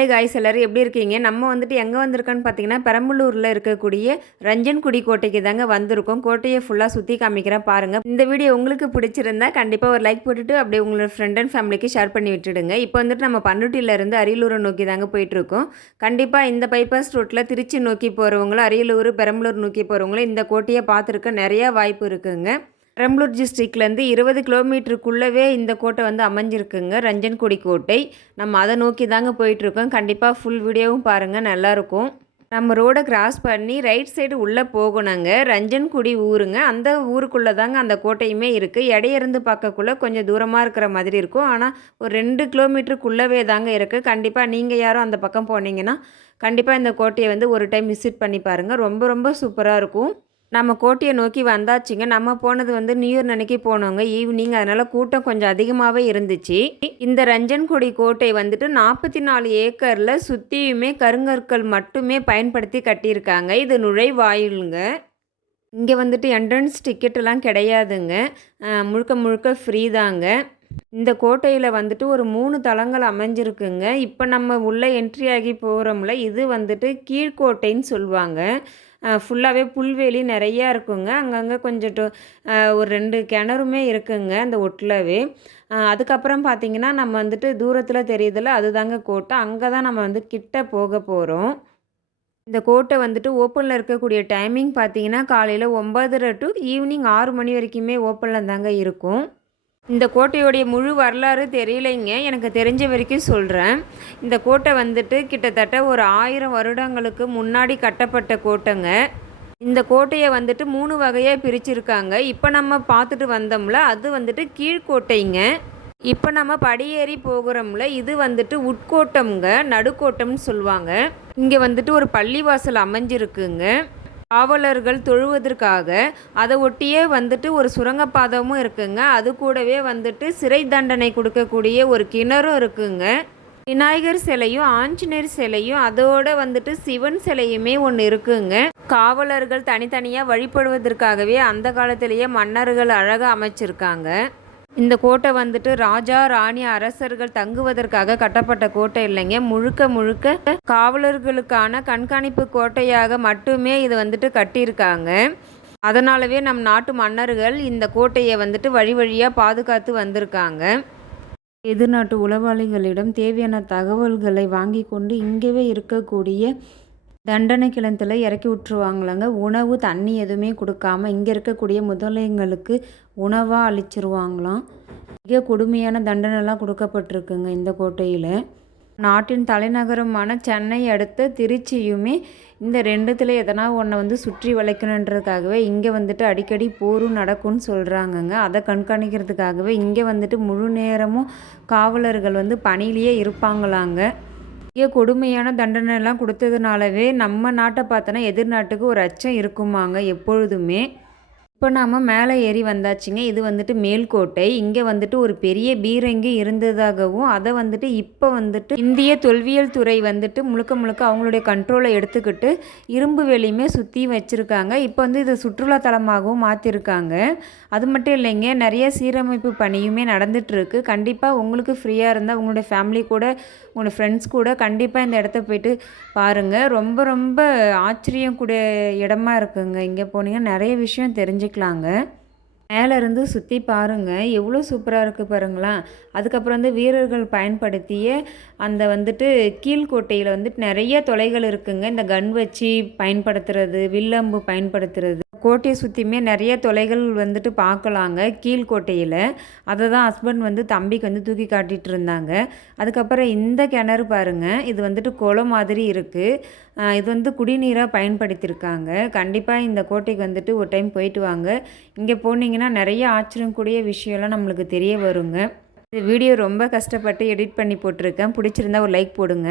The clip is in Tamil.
ஹாய் காய்ஸ் எல்லோரும் எப்படி இருக்கீங்க? நம்ம வந்துட்டு எங்கே வந்திருக்கோன்னு பார்த்தீங்கன்னா பெரம்பலூரில் இருக்கக்கூடிய ரஞ்சன்குடி கோட்டைக்கு தாங்க வந்திருக்கோம். கோட்டையை ஃபுல்லாக சுற்றி காமிக்கிறேன் பாருங்கள் இந்த வீடியோ உங்களுக்கு பிடிச்சிருந்தா கண்டிப்பாக ஒரு லைக் போட்டுட்டு அப்படியே உங்களோட ஃப்ரெண்ட் அண்ட் ஃபேமிலிக்கு ஷேர் பண்ணி விட்டுடுங்க. இப்போ வந்துட்டு நம்ம பண்ருட்டியிலேருந்து அரியலூரை நோக்கி தாங்க போயிட்டுருக்கோம். கண்டிப்பாக இந்த பைபாஸ் ரோட்டில் திருச்சி நோக்கி போகிறவங்களும் அரியலூர் பெரம்பலூர் நோக்கி போகிறவங்களும் இந்த கோட்டையை பார்த்துருக்க நிறையா வாய்ப்பு இருக்குங்க. பெரம்பலூர் டிஸ்ட்ரிக்ட்லேருந்து இருபது கிலோமீட்டருக்குள்ளவே இந்த கோட்டை வந்து அமைஞ்சிருக்குங்க. ரஞ்சன்குடி கோட்டை. நம்ம அதை நோக்கி தாங்க போயிட்டுருக்கோம். கண்டிப்பாக ஃபுல் வீடியோவும் பாருங்கள் நல்லாயிருக்கும். நம்ம ரோடை கிராஸ் பண்ணி ரைட் சைடு உள்ளே போகணுங்க. ரஞ்சன்குடி ஊருங்க. அந்த ஊருக்குள்ளே தாங்க அந்த கோட்டையுமே இருக்குது இடையிருந்து பார்க்கக்குள்ளே கொஞ்சம் தூரமாக இருக்கிற மாதிரி இருக்கும். ஆனால் ஒரு ரெண்டு கிலோமீட்டருக்குள்ளவே தாங்க இருக்குது கண்டிப்பாக நீங்கள் யாரும் அந்த பக்கம் போனீங்கன்னா கண்டிப்பாக இந்த கோட்டையை வந்து ஒரு டைம் விசிட் பண்ணி பாருங்கள் ரொம்ப ரொம்ப சூப்பராக இருக்கும். நம்ம கோட்டையை நோக்கி வந்தாச்சுங்க. நம்ம போனது வந்து நியூ இயர் அன்னைக்கு போனோங்க. ஈவினிங் அதனால் கூட்டம் கொஞ்சம் அதிகமாகவே இருந்துச்சு. இந்த ரஞ்சன்குடி கோட்டை வந்துட்டு நாற்பத்தி நாலு ஏக்கரில் சுற்றியுமே கருங்கற்கள் மட்டுமே பயன்படுத்தி கட்டியிருக்காங்க. இது நுழைவாயிலுங்க. இங்கே வந்துட்டு என்ட்ரன்ஸ் டிக்கெட்டெல்லாம் கிடையாதுங்க. முழுக்க முழுக்க ஃப்ரீ தாங்க. இந்த கோட்டையில் வந்துட்டு ஒரு மூணு தளங்கள் அமைஞ்சிருக்குங்க. இப்போ நம்ம உள்ளே என்ட்ரி ஆகி போகிறோம்ல இது வந்துட்டு கீழ்கோட்டைன்னு சொல்லுவாங்க. ஃபுல்லாகவே புல்வெளி நிறையா இருக்குங்க. அங்கங்கே கொஞ்சம் ஒரு ரெண்டு கிணறுமே இருக்குங்க அந்த ஒட்டிலவே அதுக்கப்புறம் பார்த்திங்கன்னா நம்ம வந்துட்டு தூரத்தில் தெரியுதுல அதுதாங்க கோட்டை. அங்கே தான் நம்ம வந்து கிட்ட போக போகிறோம் இந்த கோட்டை வந்துட்டு ஓப்பனில் இருக்கக்கூடிய டைமிங் பார்த்தீங்கன்னா காலையில் ஒம்பதரை டு ஈவினிங் ஆறு மணி வரைக்குமே ஓப்பனில் தாங்க இருக்கும். இந்த கோட்டையுடைய முழு வரலாறு தெரியலைங்க. எனக்கு தெரிஞ்ச வரைக்கும் சொல்கிறேன் இந்த கோட்டை வந்துட்டு கிட்டத்தட்ட ஒரு ஆயிரம் வருடங்களுக்கு முன்னாடி கட்டப்பட்ட கோட்டைங்க. இந்த கோட்டையை வந்துட்டு மூணு வகையாக பிரிச்சிருக்காங்க. இப்போ நம்ம பார்த்துட்டு வந்தோம்ல அது வந்துட்டு கீழ்கோட்டைங்க. இப்போ நம்ம படியேறி போகிறோம்ல இது வந்துட்டு உட்கோட்டம்ங்க நடுக்கோட்டம்னு சொல்லுவாங்க. இங்கே வந்துட்டு ஒரு பள்ளிவாசல் அமைஞ்சிருக்குங்க. காவலர்கள் தொழுவதற்காக அதை ஒட்டியே வந்துட்டு ஒரு சுரங்கப்பாதமும் இருக்குங்க. அது கூடவே வந்துட்டு சிறை தண்டனை கொடுக்கக்கூடிய ஒரு கிணறும் இருக்குங்க. விநாயகர் சிலையும் ஆஞ்சநேயர் சிலையும் அதோட வந்துட்டு சிவன் சிலையுமே ஒன்று இருக்குங்க. காவலர்கள் தனித்தனியாக வழிபடுவதற்காகவே அந்த காலத்திலேயே மன்னர்கள் அழகாக அமைச்சிருக்காங்க. இந்த கோட்டை வந்துட்டு ராஜா ராணி அரசர்கள் தங்குவதற்காக கட்டப்பட்ட கோட்டை இல்லைங்க. முழுக்க முழுக்க காவலர்களுக்கான கண்காணிப்பு கோட்டையாக மட்டுமே இது வந்துட்டு கட்டியிருக்காங்க. அதனாலவே நம் நாட்டு மன்னர்கள் இந்த கோட்டையை வந்துட்டு வழி வழியாக பாதுகாத்து வந்திருக்காங்க. எதிர்நாட்டு உளவாளிகளிடம் தேவையான தகவல்களை வாங்கி கொண்டு இங்கேவே இருக்கக்கூடிய தண்டனை கிளத்தில் இறக்கி விட்ருவாங்களாங்க உணவு தண்ணி எதுவுமே கொடுக்காம இங்கே இருக்கக்கூடிய முதலைங்களுக்கு உணவாக அழிச்சிருவாங்களாம் மிக கொடுமையான தண்டனைலாம் கொடுக்கப்பட்டிருக்குங்க இந்த கோட்டையில். நாட்டின் தலைநகரமான சென்னை அடுத்த திருச்சியுமே இந்த ரெண்டுத்தில் எதனா ஒன்றை வந்து சுற்றி வளைக்கணுன்றதுக்காகவே இங்கே வந்துட்டு அடிக்கடி போரும் நடக்கும்னு சொல்கிறாங்கங்க அதை கண்காணிக்கிறதுக்காகவே இங்கே வந்துட்டு முழு நேரமும் காவலர்கள் வந்து பணியிலேயே இருப்பாங்களாங்க. மிக கொடுமையான தண்டனைலாம் கொடுத்ததுனாலவே நம்ம நாட்டை பார்த்தோன்னா எதிர்நாட்டுக்கு ஒரு அச்சம் இருக்குமாங்க எப்பொழுதுமே. இப்போ நாம் மேலே ஏறி வந்தாச்சுங்க. இது வந்துட்டு மேல்கோட்டை இங்கே வந்துட்டு ஒரு பெரிய பீரங்கி இருந்ததாகவும் அதை வந்துட்டு இப்போ வந்துட்டு இந்திய தொல்வியல் துறை வந்துட்டு முழுக்க முழுக்க அவங்களுடைய கண்ட்ரோலை எடுத்துக்கிட்டு இரும்பு வேலையுமே சுற்றி வச்சுருக்காங்க. இப்போ வந்து இதை சுற்றுலா தலமாகவும் மாற்றிருக்காங்க அது மட்டும் இல்லைங்க நிறைய சீரமைப்பு பணியுமே நடந்துகிட்ருக்கு கண்டிப்பாக உங்களுக்கு ஃப்ரீயாக இருந்தால் உங்களுடைய ஃபேமிலி கூட உங்களோட ஃப்ரெண்ட்ஸ் கூட கண்டிப்பாக இந்த இடத்த போயிட்டு பாருங்கள் ரொம்ப ரொம்ப ஆச்சரியம் கூடிய இடமா இருக்குங்க. இங்கே போனீங்கன்னா நிறைய விஷயம் தெரிஞ்சு தெரிஞ்சுக்கலாங்க மேலேருந்து சுற்றி பாருங்கள் எவ்வளோ சூப்பராக இருக்குது பாருங்களேன் அதுக்கப்புறம் வந்து வீரர்கள் பயன்படுத்திய அந்த வந்துட்டு கீழ்கோட்டையில் வந்துட்டு நிறைய தொலைகள் இருக்குங்க. இந்த கன் வச்சு பயன்படுத்துறது வில்லம்பு பயன்படுத்துறது. கோட்டையை சுற்றியுமே நிறைய தொலைகள் வந்துட்டு பார்க்கலாங்க. கீழ்கோட்டையில் அதை தான் ஹஸ்பண்ட் வந்து தம்பிக்கு வந்து தூக்கி காட்டிகிட்டு இருந்தாங்க. அதுக்கப்புறம் இந்த கிணறு பாருங்கள் இது வந்துட்டு குளம் மாதிரி இருக்குது இது வந்து குடிநீராக பயன்படுத்தியிருக்காங்க. கண்டிப்பாக இந்த கோட்டைக்கு வந்துட்டு ஒரு டைம் போயிட்டு வாங்க. இங்கே போனீங்கன்னா நிறைய ஆச்சரியம் கூடிய விஷயம்லாம் நம்மளுக்கு தெரிய வருங்க. இந்த வீடியோ ரொம்ப கஷ்டப்பட்டு எடிட் பண்ணி போட்டிருக்கேன். பிடிச்சிருந்தா ஒரு லைக் போடுங்க.